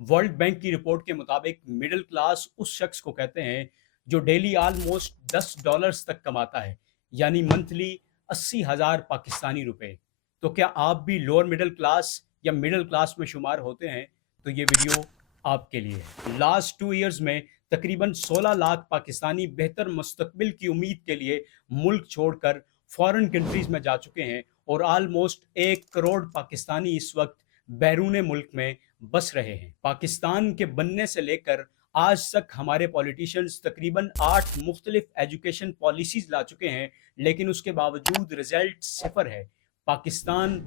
World bank की report के मुताबिक मिडिल क्लास उस शख्स को कहते हैं जो डेली ऑलमोस्ट $10 तक कमाता है, यानी मंथली 80,000 पाकिस्तानी रुपए। तो क्या आप भी लोअर मिडिल क्लास या मिडिल क्लास में शुमार होते हैं? तो ये वीडियो आपके लिए है। लास्ट 2 इयर्स में तकरीबन 16 लाख पाकिस्तानी बेहतर मुस्तकबिल की उम्मीद के लिए मुल्क छोड़कर फॉरेन कंट्रीज में जा चुके हैं और ऑलमोस्ट 1 करोड़ पाकिस्तानी इस वक्त बैरून मुल्क में बस रहे हैं। पाकिस्तान के बनने से लेकर आज तक हमारे पॉलिटिशियंस तकरीबन 8 मुख्तलिफ एजुकेशन पॉलिसीज ला चुके हैं, लेकिन उसके बावजूद रिजल्ट सिफर है। पाकिस्तान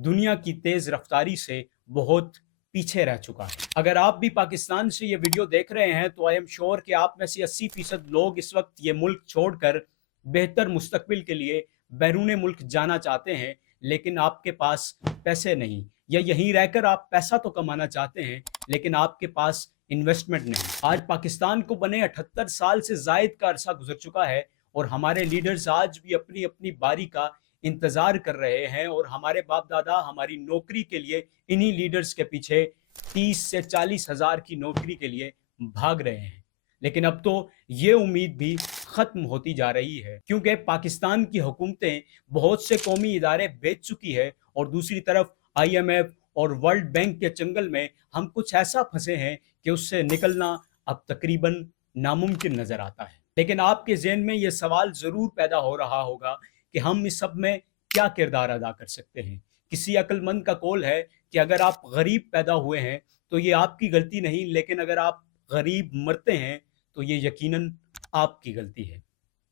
दुनिया की तेज़ रफ्तारी से बहुत पीछे रह चुका है। अगर आप भी पाकिस्तान से ये वीडियो देख रहे हैं तो आई एम श्योर कि आप में से 80% लोग इस वक्त ये मुल्क छोड़कर बेहतर मुस्तकबिल के लिए बैरून मुल्क जाना चाहते हैं, लेकिन आपके पास पैसे नहीं, या यहीं रहकर आप पैसा तो कमाना चाहते हैं लेकिन आपके पास इन्वेस्टमेंट नहीं। आज पाकिस्तान को बने 78 साल से जायद का अरसा गुजर चुका है और हमारे लीडर्स आज भी अपनी अपनी बारी का इंतजार कर रहे हैं और हमारे बाप दादा हमारी नौकरी के लिए इन्हीं लीडर्स के पीछे 30 से 40 हज़ार की नौकरी के लिए भाग रहे हैं। लेकिन अब तो ये उम्मीद भी खत्म होती जा रही है, क्योंकि पाकिस्तान की हुकूमतें बहुत से कौमी इदारे बेच चुकी है और दूसरी तरफ IMF और वर्ल्ड बैंक के चंगल में हम कुछ ऐसा फंसे हैं कि उससे निकलना अब तकरीबन नामुमकिन नजर आता है। लेकिन आपके ज़हन में ये सवाल ज़रूर पैदा हो रहा होगा कि हम इस सब में क्या किरदार अदा कर सकते हैं। किसी अक्लमंद का कौल है कि अगर आप गरीब पैदा हुए हैं तो ये आपकी गलती नहीं, लेकिन अगर आप गरीब मरते हैं तो ये यकीनन आपकी गलती है।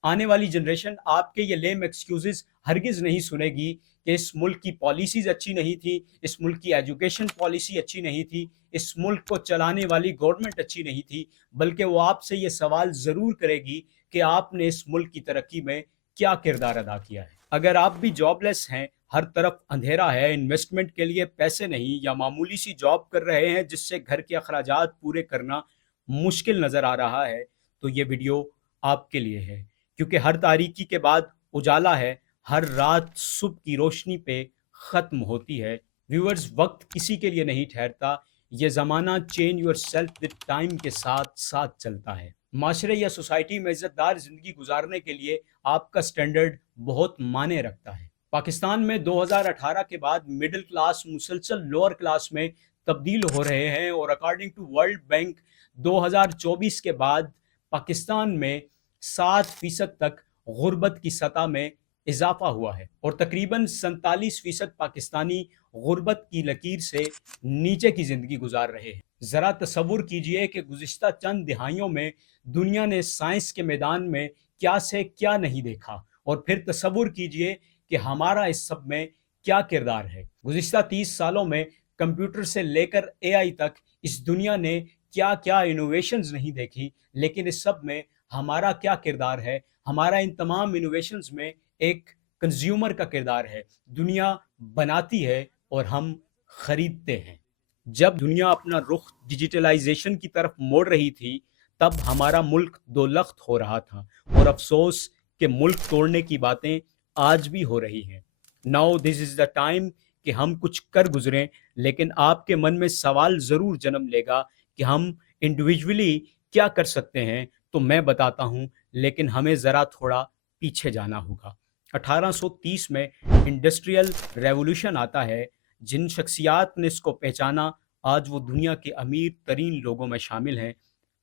आने वाली जनरेशन आपके ये लेम एक्सक्यूजेस हरगिज़ नहीं सुनेगी कि इस मुल्क की पॉलिसीज़ अच्छी नहीं थी, इस मुल्क की एजुकेशन पॉलिसी अच्छी नहीं थी, इस मुल्क को चलाने वाली गवर्नमेंट अच्छी नहीं थी, बल्कि वो आपसे ये सवाल ज़रूर करेगी कि आपने इस मुल्क की तरक्की में क्या किरदार अदा किया है। अगर आप भी जॉबलेस हैं, हर तरफ अंधेरा है, इन्वेस्टमेंट के लिए पैसे नहीं, या मामूली सी जॉब कर रहे हैं जिससे घर के अखराजात पूरे करना मुश्किल नज़र आ रहा है, तो ये वीडियो आपके लिए है। क्योंकि हर तारीकी के बाद उजाला है, हर रात सुबह की रोशनी पे ख़त्म होती है। व्यूअर्स, वक्त किसी के लिए नहीं ठहरता, ये ज़माना change your self with time के साथ साथ चलता है। माशरे या सोसाइटी में इज़्ज़तदार ज़िंदगी गुजारने के लिए आपका स्टैंडर्ड बहुत मायने रखता है। पाकिस्तान में 2018 के बाद मिडिल क्लास मुसलसल लोअर क्लास में तब्दील हो रहे हैं और अकॉर्डिंग टू वर्ल्ड बैंक 2024 के बाद पाकिस्तान में 7% तक गुर्बत की सतह में इजाफा हुआ है और तकरीबन 47% पाकिस्तानी गुर्बत की लकीर से नीचे की ज़िंदगी गुजार रहे हैं। ज़रा तसव्वुर कीजिए कि गुज़िश्ता चंद दिहाइयों में दुनिया ने साइंस के मैदान में क्या से क्या नहीं देखा, और फिर तसव्वुर कीजिए कि हमारा इस सब में क्या किरदार है। गुज़िश्ता 30 सालों में कंप्यूटर से लेकर AI तक इस दुनिया ने क्या क्या इनोवेशंस नहीं देखी, लेकिन इस सब में हमारा क्या किरदार है। हमारा इन तमाम इनोवेशंस में एक कंज्यूमर का किरदार है। दुनिया बनाती है और हम खरीदते हैं। जब दुनिया अपना रुख डिजिटलाइजेशन की तरफ मोड़ रही थी, तब हमारा मुल्क दोलख्त हो रहा था और अफसोस कि मुल्क तोड़ने की बातें आज भी हो रही हैं। Now this is the time कि हम कुछ कर गुजरें, लेकिन आपके मन में सवाल ज़रूर जन्म लेगा कि हम इंडिविजुअली क्या कर सकते हैं। तो मैं बताता हूँ, लेकिन हमें ज़रा थोड़ा पीछे जाना होगा। 1830 में इंडस्ट्रियल रेवोल्यूशन आता है। जिन शख्सियात ने इसको पहचाना आज वो दुनिया के अमीर तरीन लोगों में शामिल हैं।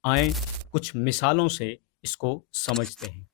आए कुछ मिसालों से इसको समझते हैं।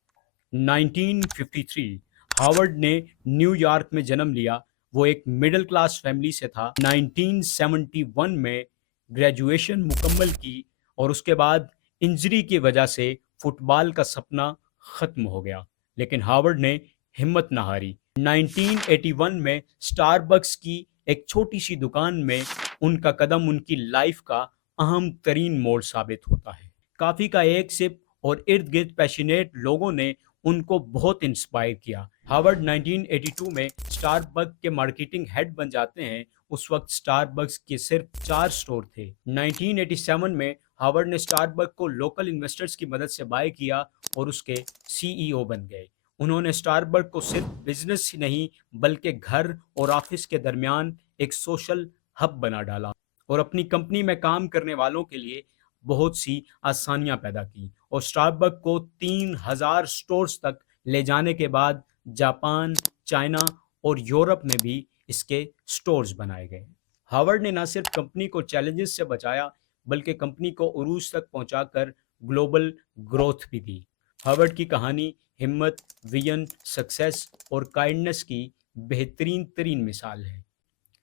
1953 हार्वर्ड ने न्यूयॉर्क में जन्म लिया। वो एक मिडिल क्लास फैमिली से था। 1971 में ग्रेजुएशन मुकम्मल की और उसके बाद इंजरी की वजह से फुटबॉल का सपना ख़त्म हो गया, लेकिन हार्वर्ड ने हिम्मत न हारी। 1981 में स्टारबक्स की एक छोटी सी दुकान में उनका कदम उनकी लाइफ का अहम तरीन मोड़ साबित होता है। काफ़ी का एक सिप और इर्द गिर्द पैशनेट लोगों ने उनको बहुत इंस्पायर किया। हार्वर्ड 1982 में स्टारबक्स के मार्केटिंग हेड बन जाते हैं। उस वक्त स्टारबक्स के सिर्फ 4 स्टोर थे। 1987 में हार्वर्ड ने स्टारबक्स को लोकल इन्वेस्टर्स की मदद से बाय किया और उसके CEO बन गए। उन्होंने स्टारबक्स को सिर्फ बिजनेस ही नहीं बल्कि घर और ऑफिस के दरमियान एक सोशल हब बना डाला। اور اپنی کمپنی میں کام کرنے والوں کے لیے بہت سی آسانیاں پیدا کی، اور اسٹاربک کو 3,000 سٹورز تک لے جانے کے بعد جاپان، چائنا اور یورپ میں بھی اس کے سٹورز بنائے گئے۔ ہاورڈ نے نہ صرف کمپنی کو چیلنجز سے بچایا بلکہ کمپنی کو عروج تک پہنچا کر گلوبل گروتھ بھی دی۔ ہاورڈ کی کہانی ہمت، ویژن، سکسیس اور کائنڈنس کی بہترین ترین مثال ہے۔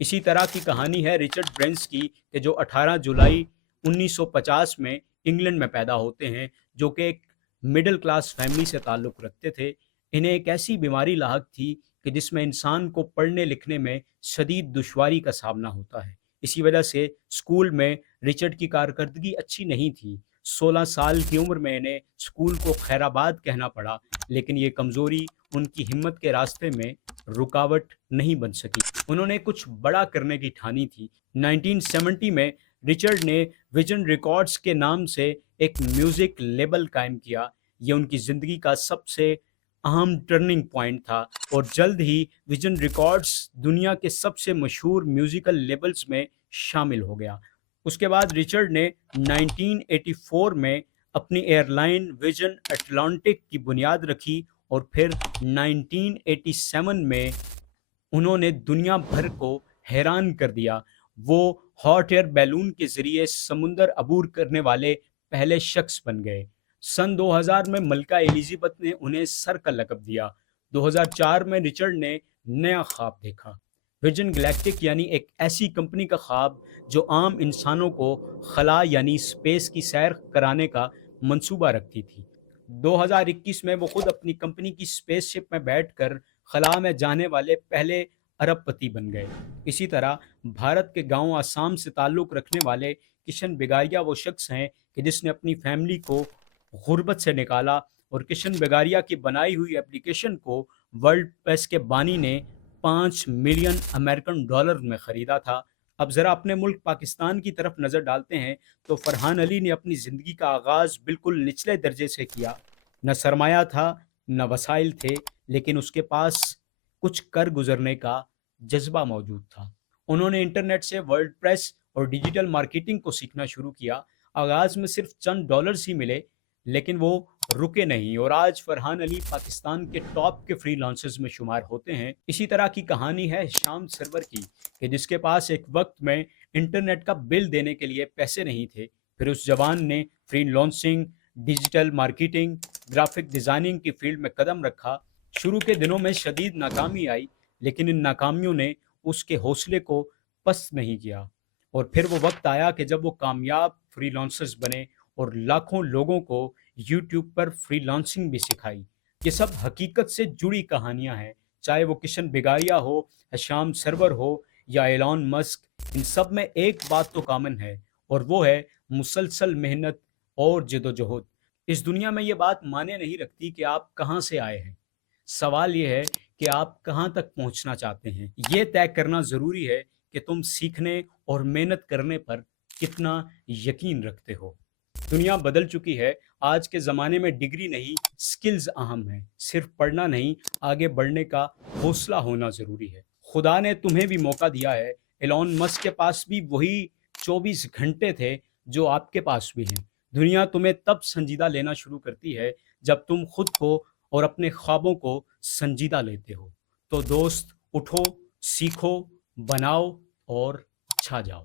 اسی طرح کی کہانی ہے رچرڈ برینس کی، کہ جو 18 جولائی 1950 میں انگلینڈ میں پیدا ہوتے ہیں، جو کہ ایک مڈل کلاس فیملی سے تعلق رکھتے تھے۔ انہیں ایک ایسی بیماری لاحق تھی کہ جس میں انسان کو پڑھنے لکھنے میں شدید دشواری کا سامنا ہوتا ہے۔ اسی وجہ سے اسکول میں رچرڈ کی کارکردگی اچھی نہیں تھی۔ 16 سال کی عمر میں انہیں اسکول کو خیر آباد کہنا پڑا، لیکن یہ کمزوری ان کی ہمت کے راستے میں رکاوٹ نہیں بن سکی۔ انہوں نے کچھ بڑا کرنے کی ٹھانی تھی۔ 1970 میں رچرڈ نے ویژن ریکارڈز کے نام سے ایک میوزک لیبل قائم کیا۔ یہ ان کی زندگی کا سب سے اہم ٹرننگ پوائنٹ تھا، اور جلد ہی ویژن ریکارڈز دنیا کے سب سے مشہور میوزیکل لیبلز میں شامل ہو گیا۔ اس کے بعد رچرڈ نے 1984 میں اپنی ایئر لائن ویژن اٹلانٹک کی بنیاد رکھی، اور پھر 1987 میں انہوں نے دنیا بھر کو حیران کر دیا۔ وہ ہاٹ ایئر بیلون کے ذریعے سمندر عبور کرنے والے پہلے شخص بن گئے۔ سن 2000 میں ملکہ ایلزبتھ نے انہیں سر کا لقب دیا۔ 2004 میں رچرڈ نے نیا خواب دیکھا، ویژن گلیکٹک، یعنی ایک ایسی کمپنی کا خواب جو عام انسانوں کو خلا یعنی اسپیس کی سیر کرانے کا منصوبہ رکھتی تھی۔ 2021 میں وہ خود اپنی کمپنی کی اسپیس شپ میں بیٹھ کر خلا میں جانے والے پہلے ارب پتی بن گئے۔ اسی طرح بھارت کے گاؤں آسام سے تعلق رکھنے والے کشن بگاریا وہ شخص ہیں کہ جس نے اپنی فیملی کو غربت سے نکالا، اور کشن بگاریا کی بنائی ہوئی ایپلیکیشن کو ورلڈ پریس کے بانی نے 5 ملین امریکن ڈالر میں خریدا تھا۔ اب ذرا اپنے ملک پاکستان کی طرف نظر ڈالتے ہیں تو فرحان علی نے اپنی زندگی کا آغاز بالکل نچلے درجے سے کیا۔ نہ سرمایہ تھا، نہ وسائل تھے، لیکن اس کے پاس کچھ کر گزرنے کا جذبہ موجود تھا۔ انہوں نے انٹرنیٹ سے ورلڈ پریس اور ڈیجیٹل مارکیٹنگ کو سیکھنا شروع کیا۔ آغاز میں صرف چند ڈالرز ہی ملے، لیکن وہ رکے نہیں، اور آج فرحان علی پاکستان کے ٹاپ کے فری لانسرز میں شمار ہوتے ہیں۔ اسی طرح کی کہانی ہے شام سرور کی، کہ جس کے پاس ایک وقت میں انٹرنیٹ کا بل دینے کے لیے پیسے نہیں تھے، پھر اس جوان نے free lancing, digital marketing, graphic designing کی فیلڈ میں قدم رکھا۔ شروع کے دنوں میں شدید ناکامی آئی، لیکن ان ناکامیوں نے اس کے حوصلے کو پست نہیں کیا، اور پھر وہ وقت آیا کہ جب وہ کامیاب فری لانسرز بنے اور لاکھوں لوگوں کو یوٹیوب پر فری لانسنگ بھی سکھائی۔ یہ سب حقیقت سے جڑی کہانیاں ہیں، چاہے وہ کشن بگاریا ہو، شام سرور ہو یا ایلان مسک۔ ان سب میں ایک بات تو کامن ہے، اور وہ ہے مسلسل محنت اور جدوجہد۔ اس دنیا میں یہ بات معنی نہیں رکھتی کہ آپ کہاں سے آئے ہیں، سوال یہ ہے کہ آپ کہاں تک پہنچنا چاہتے ہیں۔ یہ طے کرنا ضروری ہے کہ تم سیکھنے اور محنت کرنے پر کتنا یقین رکھتے ہو۔ دنیا بدل چکی ہے۔ آج کے زمانے میں ڈگری نہیں، سکلز اہم ہیں۔ صرف پڑھنا نہیں، آگے بڑھنے کا حوصلہ ہونا ضروری ہے۔ خدا نے تمہیں بھی موقع دیا ہے۔ ایلان مسک کے پاس بھی وہی 24 گھنٹے تھے جو آپ کے پاس بھی ہیں۔ دنیا تمہیں تب سنجیدہ لینا شروع کرتی ہے جب تم خود کو اور اپنے خوابوں کو سنجیدہ لیتے ہو۔ تو دوست، اٹھو، سیکھو، بناؤ اور چھا جاؤ۔